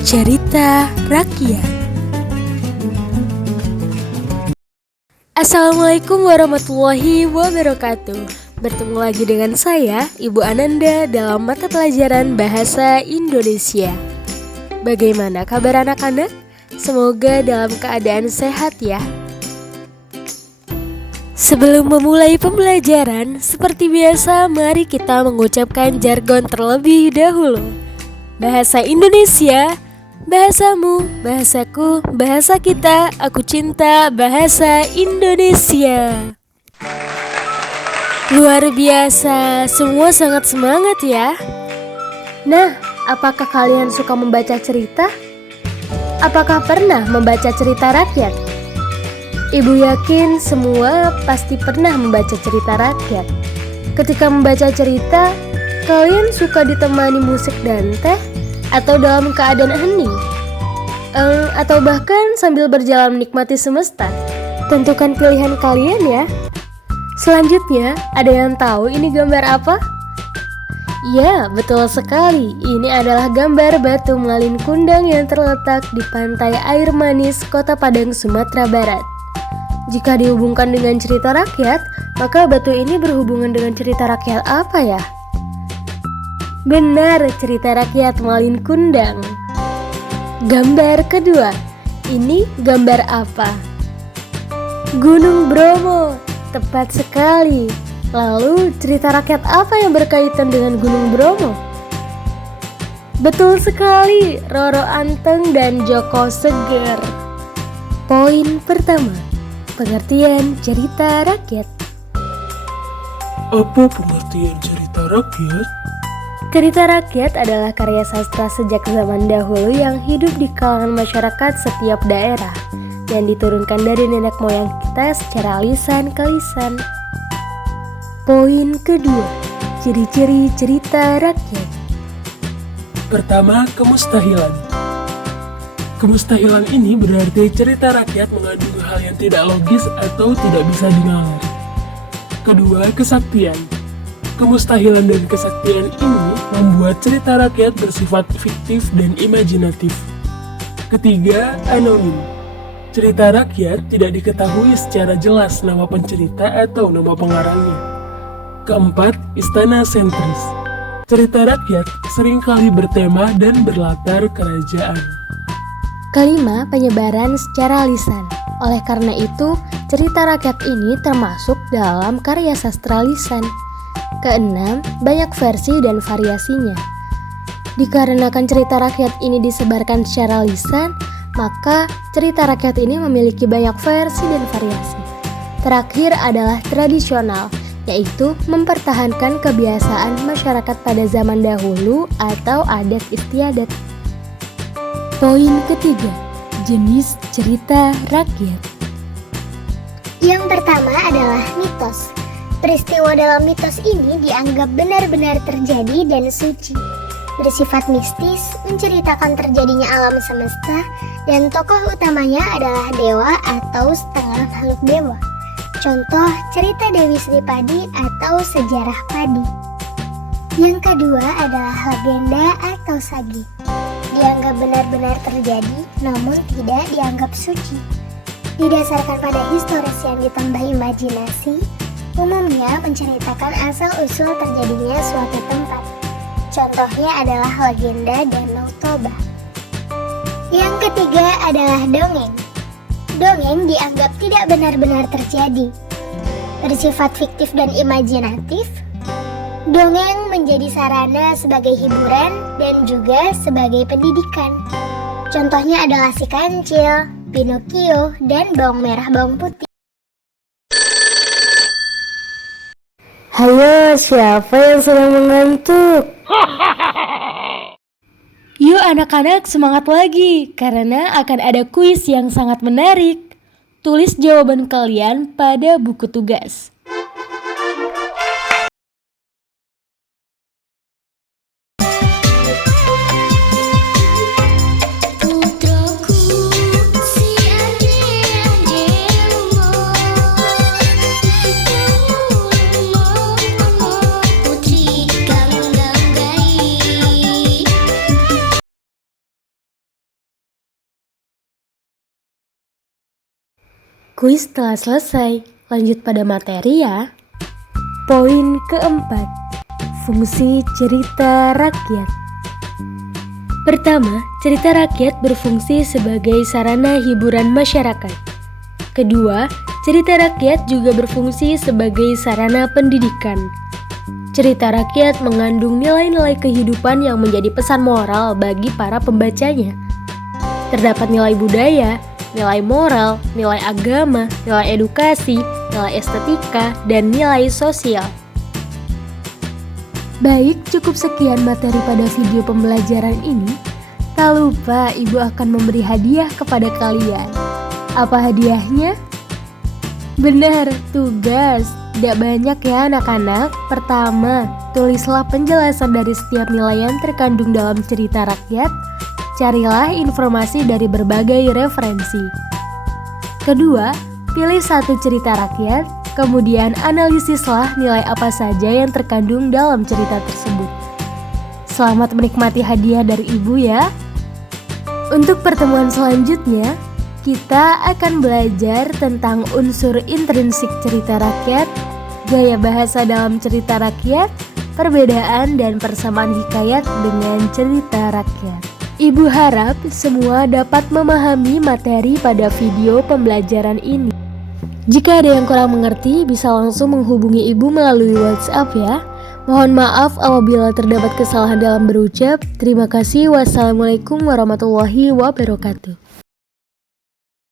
Cerita Rakyat. Assalamualaikum warahmatullahi wabarakatuh. Bertemu lagi dengan saya, Ibu Ananda, dalam mata pelajaran Bahasa Indonesia. Bagaimana kabar anak-anak? Semoga dalam keadaan sehat ya. Sebelum memulai pembelajaran, seperti biasa mari kita mengucapkan jargon terlebih dahulu. Bahasa Indonesia, bahasamu, bahasaku, bahasa kita, aku cinta bahasa Indonesia. Luar biasa, semua sangat semangat ya. Nah, apakah kalian suka membaca cerita? Apakah pernah membaca cerita rakyat? Ibu yakin semua pasti pernah membaca cerita rakyat. Ketika membaca cerita, kalian suka ditemani musik dan teh? Atau dalam keadaan hening? Atau bahkan sambil berjalan menikmati semesta? Tentukan pilihan kalian ya. Selanjutnya, ada yang tahu ini gambar apa? Ya, betul sekali. Ini adalah gambar batu Malin Kundang yang terletak di pantai Air Manis, Kota Padang, Sumatera Barat. Jika dihubungkan dengan cerita rakyat, maka batu ini berhubungan dengan cerita rakyat apa ya? Benar, cerita rakyat Malin Kundang. Gambar kedua, ini gambar apa? Gunung Bromo, tepat sekali. Lalu cerita rakyat apa yang berkaitan dengan Gunung Bromo? Betul sekali, Roro Anteng dan Joko Seger. Poin pertama, pengertian cerita rakyat. Apa pengertian cerita rakyat? Cerita rakyat adalah karya sastra sejak zaman dahulu yang hidup di kalangan masyarakat setiap daerah yang diturunkan dari nenek moyang kita secara lisan ke lisan. Poin kedua, ciri-ciri cerita rakyat. Pertama, kemustahilan. Kemustahilan ini berarti cerita rakyat mengandung hal yang tidak logis atau tidak bisa dinalar. Kedua, kesaktian. Kemustahilan dan kesaktian ini membuat cerita rakyat bersifat fiktif dan imajinatif. Ketiga, anonim. Cerita rakyat tidak diketahui secara jelas nama pencerita atau nama pengarangnya. Keempat, istana sentris. Cerita rakyat seringkali bertema dan berlatar kerajaan. Kelima, penyebaran secara lisan. Oleh karena itu, cerita rakyat ini termasuk dalam karya sastra lisan. Keenam, banyak versi dan variasinya. Dikarenakan cerita rakyat ini disebarkan secara lisan, maka cerita rakyat ini memiliki banyak versi dan variasi. Terakhir adalah tradisional, yaitu mempertahankan kebiasaan masyarakat pada zaman dahulu atau adat istiadat. Poin ketiga, jenis cerita rakyat. Yang pertama adalah mitos. Peristiwa dalam mitos ini dianggap benar-benar terjadi dan suci. Bersifat mistis, menceritakan terjadinya alam semesta, dan tokoh utamanya adalah dewa atau setengah makhluk dewa. Contoh, cerita Dewi Sri Padi atau sejarah padi. Yang kedua adalah legenda atau sagi. Dianggap benar-benar terjadi, namun tidak dianggap suci. Didasarkan pada historis yang ditambah imajinasi, umumnya menceritakan asal-usul terjadinya suatu tempat. Contohnya adalah legenda Danau Toba. Yang ketiga adalah dongeng. Dongeng dianggap tidak benar-benar terjadi. Bersifat fiktif dan imajinatif, dongeng menjadi sarana sebagai hiburan dan juga sebagai pendidikan. Contohnya adalah Si Kancil, Pinocchio, dan Bawang Merah Bawang Putih. Hayo, siapa yang sedang mengantuk? Yuk anak-anak, semangat lagi, karena akan ada kuis yang sangat menarik. Tulis jawaban kalian pada buku tugas. Kuis telah selesai, lanjut pada materi ya. Poin keempat, fungsi cerita rakyat. Pertama, cerita rakyat berfungsi sebagai sarana hiburan masyarakat. Kedua, cerita rakyat juga berfungsi sebagai sarana pendidikan. Cerita rakyat mengandung nilai-nilai kehidupan yang menjadi pesan moral bagi para pembacanya. Terdapat nilai budaya, nilai moral, nilai agama, nilai edukasi, nilai estetika, dan nilai sosial. Baik, cukup sekian materi pada video pembelajaran ini. Tak lupa ibu akan memberi hadiah kepada kalian. Apa hadiahnya? Benar, tugas. Tidak banyak ya anak-anak. Pertama, tulislah penjelasan dari setiap nilai yang terkandung dalam cerita rakyat. Carilah informasi dari berbagai referensi. Kedua, pilih satu cerita rakyat, kemudian analisislah nilai apa saja yang terkandung dalam cerita tersebut. Selamat menikmati hadiah dari ibu ya. Untuk pertemuan selanjutnya, kita akan belajar tentang unsur intrinsik cerita rakyat, gaya bahasa dalam cerita rakyat, perbedaan dan persamaan hikayat dengan cerita rakyat. Ibu harap semua dapat memahami materi pada video pembelajaran ini. Jika ada yang kurang mengerti, bisa langsung menghubungi ibu melalui WhatsApp ya. Mohon maaf apabila terdapat kesalahan dalam berucap. Terima kasih. Wassalamualaikum warahmatullahi wabarakatuh.